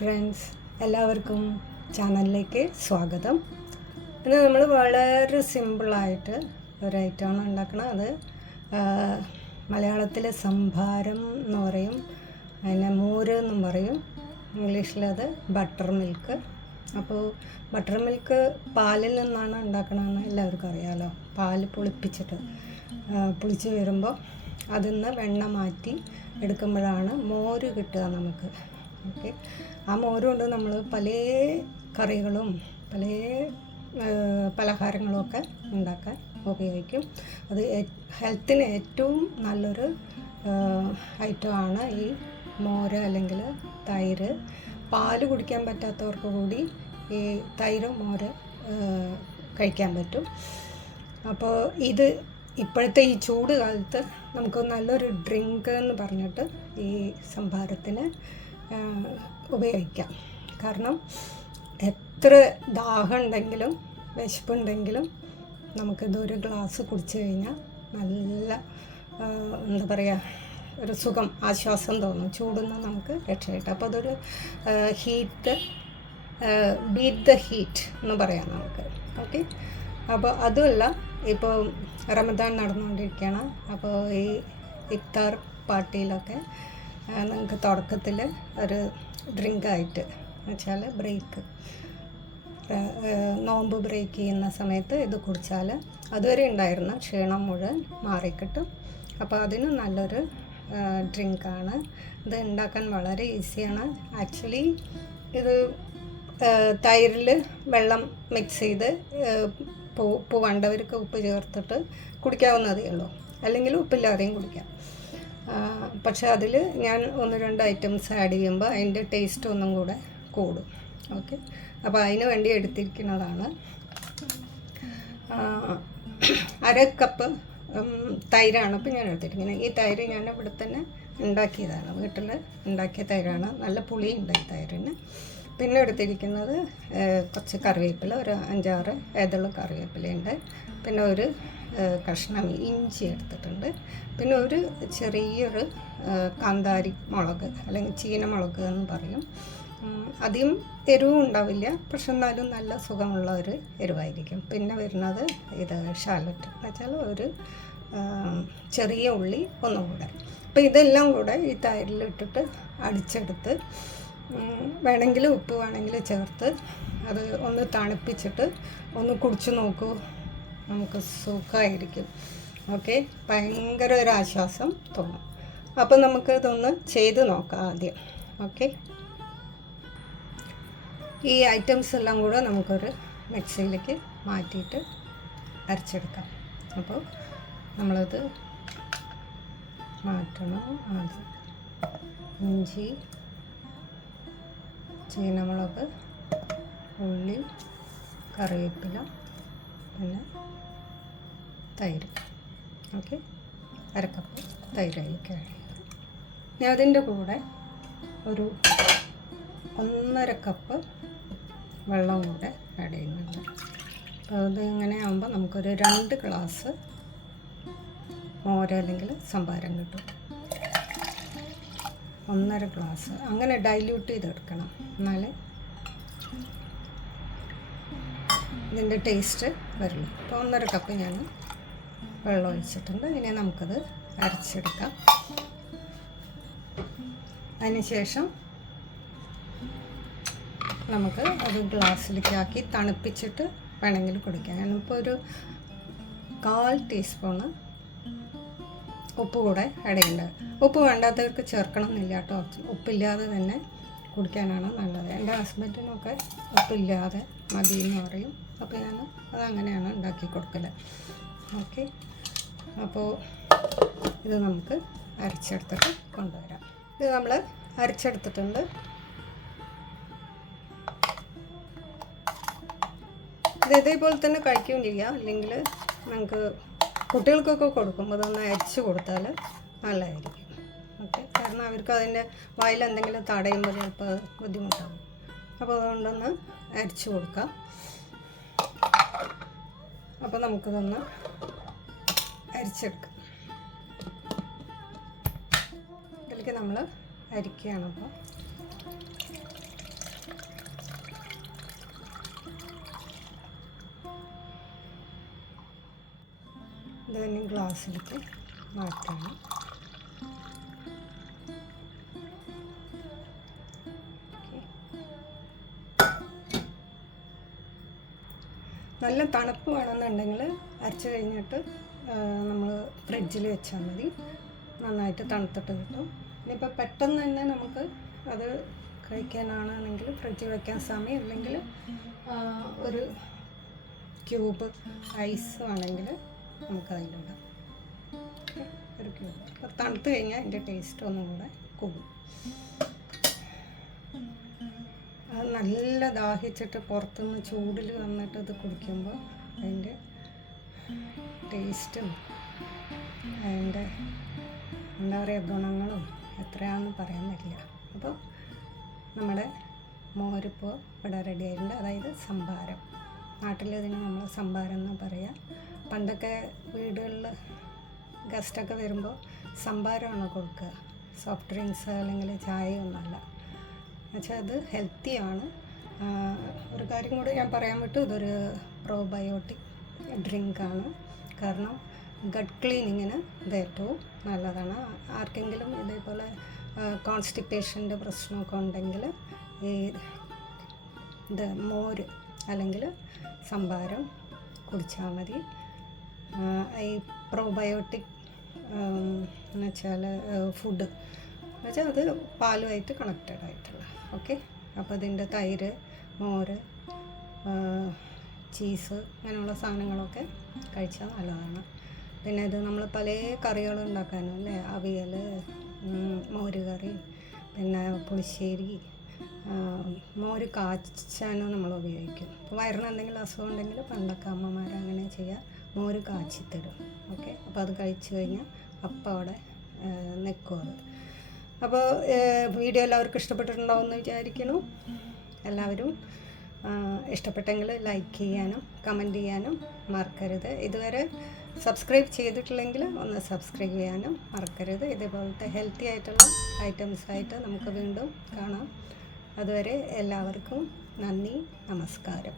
Friends, എല്ലാവർക്കും ചാനലിലേക്ക് സ്വാഗതം. ഇന്ന് നമ്മൾ വളരെ സിമ്പിളായിട്ട് ഒരു ഐറ്റമാണ് ഉണ്ടാക്കുന്നത്. അത് മലയാളത്തിൽ സംഭാരം എന്ന് പറയും, അതിനെ മോര് എന്നും പറയും, ഇംഗ്ലീഷിലത് ബട്ടർ മിൽക്ക്. അപ്പോൾ ബട്ടർ മിൽക്ക് പാലിൽ നിന്നാണ് ഉണ്ടാക്കണമെന്ന് എല്ലാവർക്കും അറിയാമല്ലോ. പാൽ പുളിച്ച് വരുമ്പോൾ അതിൽ നിന്ന് വെണ്ണ മാറ്റി എടുക്കുമ്പോഴാണ് മോര് കിട്ടുക നമുക്ക്. ഓക്കെ, ആ മോര് കൊണ്ട് നമ്മൾ പല കറികളും പല പലഹാരങ്ങളുമൊക്കെ ഉണ്ടാക്കാൻ ഉപയോഗിക്കും. അത് ഹെൽത്തിന് ഏറ്റവും നല്ലൊരു ഐറ്റമാണ് ഈ മോര് അല്ലെങ്കിൽ തൈര്. പാല് കുടിക്കാൻ പറ്റാത്തവർക്ക് കൂടി ഈ തൈര് മോര് കഴിക്കാൻ പറ്റും. അപ്പോൾ ഇത് ഇപ്പോഴത്തെ ഈ ചൂട് കാലത്ത് നമുക്ക് നല്ലൊരു ഡ്രിങ്ക് എന്ന് പറഞ്ഞിട്ട് ഈ സംഭാരത്തിന് ഉപയോഗിക്കാം. കാരണം എത്ര ദാഹം ഉണ്ടെങ്കിലും വിശപ്പുണ്ടെങ്കിലും നമുക്കിതൊരു ഗ്ലാസ് കുടിച്ചു കഴിഞ്ഞാൽ നല്ല എന്താ പറയുക, ഒരു സുഖം, ആശ്വാസം തോന്നും. ചൂടുന്ന നമുക്ക് രക്ഷകിട്ടും. അപ്പോൾ അതൊരു ഹീറ്റ് ബീറ്റ് ദ ഹീറ്റ് എന്ന് പറയാം നമുക്ക്. ഓക്കെ, അപ്പോൾ അതുമല്ല, ഇപ്പോൾ റമദാൻ നടന്നുകൊണ്ടിരിക്കുകയാണ്. അപ്പോൾ ഈ ഇഫ്താർ പാർട്ടിയിലൊക്കെ നമുക്ക് തുടക്കത്തിൽ ഒരു ഡ്രിങ്കായിട്ട് വെച്ചാൽ നോമ്പ് ബ്രേക്ക് ചെയ്യുന്ന സമയത്ത് ഇത് കുടിച്ചാൽ അതുവരെ ഉണ്ടായിരുന്ന ക്ഷീണം മുഴുവൻ മാറിക്കിട്ടും. അപ്പോൾ അതിന് നല്ലൊരു ഡ്രിങ്കാണ്. ഇത് ഉണ്ടാക്കാൻ വളരെ ഈസിയാണ്. ആക്ച്വലി ഇത് തൈരിൽ വെള്ളം മിക്സ് ചെയ്ത് ഉപ്പ് വേണ്ടവർക്ക് ഉപ്പ് ചേർത്തിട്ട് കുടിക്കാവുന്നതേ ഉള്ളൂ, അല്ലെങ്കിൽ ഉപ്പില്ലാതെയും കുടിക്കാം. പക്ഷെ അതിൽ ഞാൻ 1-2 ഐറ്റംസ് ആഡ് ചെയ്യുമ്പോൾ അതിൻ്റെ ടേസ്റ്റ് ഒന്നും കൂടെ കൂടും. ഓക്കെ, അപ്പോൾ അതിന് വേണ്ടി എടുത്തിരിക്കുന്നതാണ് 1/2 കപ്പ് തൈരാണ് ഇപ്പോൾ ഞാൻ എടുത്തിരിക്കുന്നത്. ഈ തൈര് ഞാൻ ഇവിടെ തന്നെ ഉണ്ടാക്കിയതാണ്, വീട്ടിൽ ഉണ്ടാക്കിയ തൈരാണ്. നല്ല പുളിയുണ്ട് ഈ തൈരിന്. പിന്നെ എടുത്തിരിക്കുന്നത് കുറച്ച് കറിവേപ്പില, ഒരു 5-6 ഏതുള്ള കറിവേപ്പിലയുണ്ട്. പിന്നെ ഒരു കഷ്ണം ഇഞ്ചി എടുത്തിട്ടുണ്ട്. പിന്നെ ഒരു ചെറിയൊരു കാന്താരി മുളക് അല്ലെങ്കിൽ ചീനമുളക് എന്ന് പറയും. അധികം എരിവും ഉണ്ടാവില്ല, പക്ഷെ എന്നാലും നല്ല സുഖമുള്ള ഒരു എരിവായിരിക്കും. പിന്നെ വരുന്നത് ഇത് ഷാലറ്റ് എന്ന് വെച്ചാൽ ഒരു ചെറിയ ഉള്ളി ഒന്നും കൂടെ. അപ്പോൾ ഇതെല്ലാം കൂടെ ഈ തൈരിലിട്ടിട്ട് അടിച്ചെടുത്ത് വേണമെങ്കിൽ ഉപ്പ് വേണമെങ്കിൽ ചേർത്ത് അത് ഒന്ന് തണുപ്പിച്ചിട്ട് ഒന്ന് കുടിച്ച് നോക്കൂ, നമുക്ക് സുഖമായിരിക്കും. ഓക്കെ, ഭയങ്കര ഒരു ആശ്വാസം തോന്നും. അപ്പോൾ നമുക്ക് ഇതൊന്ന് ചെയ്ത് നോക്കാം ആദ്യം. ഓക്കെ, ഈ ഐറ്റംസ് എല്ലാം കൂടെ നമുക്കൊരു മിക്സിയിലേക്ക് മാറ്റിയിട്ട് അരച്ചെടുക്കാം. അപ്പോൾ നമ്മളത് മാറ്റണം. ആദ്യം ഇഞ്ചി, ചീനമുളക്, ഉള്ളി, കറിവേപ്പില, പിന്നെ തൈര്. ഓക്കെ, 1/2 കപ്പ് തൈരിലേക്ക് ആഡ് ചെയ്യുക. ഇനി അതിൻ്റെ കൂടെ ഒരു 1.5 കപ്പ് വെള്ളം കൂടെ ആഡ് ചെയ്യുന്നുണ്ട്. അപ്പോൾ അത് ഇങ്ങനെ ആകുമ്പോൾ നമുക്കൊരു 2 ഗ്ലാസ് മോര് അല്ലെങ്കിൽ സംഭാരം കിട്ടും. 1.5 ഗ്ലാസ് അങ്ങനെ ഡൈല്യൂട്ട് ചെയ്തെടുക്കണം, എന്നാലേ ഇതിൻ്റെ ടേസ്റ്റ് വരുള്ളൂ. അപ്പോൾ 1.5 കപ്പ് ഞാൻ വെള്ളം ഒഴിച്ചിട്ടുണ്ട്. ഇനി നമുക്കത് അരച്ചെടുക്കാം. അതിനുശേഷം നമുക്ക് അത് ഗ്ലാസ്സിലേക്ക് ആക്കി തണുപ്പിച്ചിട്ട് വേണമെങ്കിൽ കുടിക്കാം. ഞാനിപ്പോൾ ഒരു 1/4 ടീസ്പൂണ് ഉപ്പ് കൂടെ ആഡ് ചെയ്യേണ്ടത്. ഉപ്പ് വേണ്ടാത്തവർക്ക് ചേർക്കണമെന്നില്ല കേട്ടോ, ഉപ്പില്ലാതെ തന്നെ കുടിക്കാനാണ് നല്ലത്. എൻ്റെ ഹസ്ബൻഡിനൊക്കെ ഉപ്പില്ലാതെ മതി എന്ന് പറയും. അപ്പോൾ ഞാൻ അതങ്ങനെയാണ് ഉണ്ടാക്കി കൊടുക്കൽ. ഓക്കെ, അപ്പോൾ ഇത് നമുക്ക് അരച്ചെടുത്തിട്ട് കൊണ്ടുവരാം. ഇത് നമ്മൾ അരച്ചെടുത്തിട്ടുണ്ട്. ഇത് ഇതേപോലെ തന്നെ കഴിക്കുകയും ചെയ്യാം, അല്ലെങ്കിൽ നമുക്ക് കുട്ടികൾക്കൊക്കെ കൊടുക്കുമ്പോൾ അതൊന്ന് അരച്ച് കൊടുത്താൽ നല്ലതായിരിക്കും. ഓക്കെ, കാരണം അവർക്ക് അതിൻ്റെ വായിൽ എന്തെങ്കിലും തടയുമ്പോൾ ചിലപ്പോൾ ബുദ്ധിമുട്ടാകും. അപ്പോൾ അതുകൊണ്ടൊന്ന് അരച്ച് കൊടുക്കാം. അപ്പോൾ നമുക്കിതൊന്ന് അരിച്ചെടുക്കാം. ഇതിലേക്ക് നമ്മൾ അരിക്കുകയാണ്. അപ്പോൾ ഇത് തന്നെ ഗ്ലാസ്സിലേക്ക് മാറ്റണം. നല്ല തണുപ്പ് വേണമെന്നുണ്ടെങ്കിൽ അരച്ച് കഴിഞ്ഞിട്ട് നമ്മൾ ഫ്രിഡ്ജിൽ വെച്ചാൽ മതി, നന്നായിട്ട് തണുത്തിട്ട് കിട്ടും. ഇനിയിപ്പോൾ പെട്ടെന്ന് തന്നെ നമുക്ക് അത് കഴിക്കാനാണെങ്കിൽ ഫ്രിഡ്ജിൽ വയ്ക്കാൻ സമയമില്ലെങ്കിൽ ഒരു ക്യൂബ് ഐസ് ആണെങ്കിൽ നമുക്ക് അതിലിടാം. ഒരു ക്യൂബ് അപ്പോൾ തണുത്ത് കഴിഞ്ഞാൽ അതിൻ്റെ ടേസ്റ്റ് ഒന്നും കൂടെ കൂടും. അത് നല്ല ദാഹിച്ചിട്ട് പുറത്തുനിന്ന് ചൂടിൽ വന്നിട്ട് ഇത് കുടിക്കുമ്പോൾ അതിൻ്റെ ടേസ്റ്റും അതിൻ്റെ എന്താ പറയുക ഗുണങ്ങളും എത്രയാണെന്ന് പറയാൻ പറ്റില്ല. അപ്പോൾ നമ്മുടെ മോരിപ്പോൾ ഇവിടെ റെഡി ആയിട്ടുണ്ട്. അതായത് സംഭാരം, നാട്ടിൽ ഇതിന് നമ്മൾ സംഭാരം എന്ന് പറയുക. പണ്ടൊക്കെ വീടുകളിൽ ഗസ്റ്റൊക്കെ വരുമ്പോൾ സംഭാരമാണ് കൊടുക്കുക, സോഫ്റ്റ് ഡ്രിങ്ക്സ് അല്ലെങ്കിൽ ചായ ഒന്നുമല്ല. എന്നുവെച്ചാൽ അത് ഹെൽത്തിയാണ്. ഒരു കാര്യം കൂടി ഞാൻ പറയാൻ വിട്ടു, ഇതൊരു പ്രോബയോട്ടിക് ഡ്രിങ്കാണ്. കാരണം ഗട്ട് ക്ലീനിങ്ങിന് ഇത് ഏറ്റവും നല്ലതാണ്. ആർക്കെങ്കിലും ഇതേപോലെ കോൺസ്റ്റിപ്പേഷൻ്റെ പ്രശ്നമൊക്കെ ഉണ്ടെങ്കിൽ ഈ ഇത് മോര് അല്ലെങ്കിൽ സംഭാരം കുടിച്ചാൽ മതി. ഈ പ്രോബയോട്ടിക് എന്ന് വെച്ചാൽ ഫുഡ് എന്ന് വെച്ചാൽ അത് പാലുമായിട്ട് കണക്റ്റഡ് ആയിട്ടുള്ള. ഓക്കെ, അപ്പോൾ ഇതിൻ്റെ തൈര്, മോര്, ചീസ് അങ്ങനെയുള്ള സാധനങ്ങളൊക്കെ കഴിച്ചാൽ നല്ലതാണ്. പിന്നെ ഇത് നമ്മൾ പല കറികളും ഉണ്ടാക്കാനും അല്ലേ, അവിയൽ, മോര് കറി, പിന്നെ പുളിശ്ശേരി, മോര് കാച്ചാനും നമ്മൾ ഉപയോഗിക്കും. ഇപ്പോൾ വയറിന് എന്തെങ്കിലും അസുഖം ഉണ്ടെങ്കിൽ പണ്ടൊക്കെ അമ്മമാർ അങ്ങനെ ചെയ്യുക, മോര് കാച്ചിത്തരും. ഓക്കെ, അപ്പോൾ അത് കഴിച്ചു കഴിഞ്ഞാൽ അപ്പം അവിടെ നിൽക്കും അത്. അപ്പോൾ വീഡിയോ എല്ലാവർക്കും ഇഷ്ടപ്പെട്ടിട്ടുണ്ടാവും എന്ന് വിചാരിക്കുന്നു. എല്ലാവരും ഇഷ്ടപ്പെട്ടെങ്കിൽ ലൈക്ക് ചെയ്യാനും കമൻറ്റ് ചെയ്യാനും മറക്കരുത്. ഇതുവരെ സബ്സ്ക്രൈബ് ചെയ്തിട്ടില്ലെങ്കിൽ ഒന്ന് സബ്സ്ക്രൈബ് ചെയ്യാനും മറക്കരുത്. ഇതേപോലത്തെ ഹെൽത്തി ആയിട്ടുള്ള ഐറ്റംസായിട്ട് നമുക്ക് വീണ്ടും കാണാം. അതുവരെ എല്ലാവർക്കും നന്ദി, നമസ്കാരം.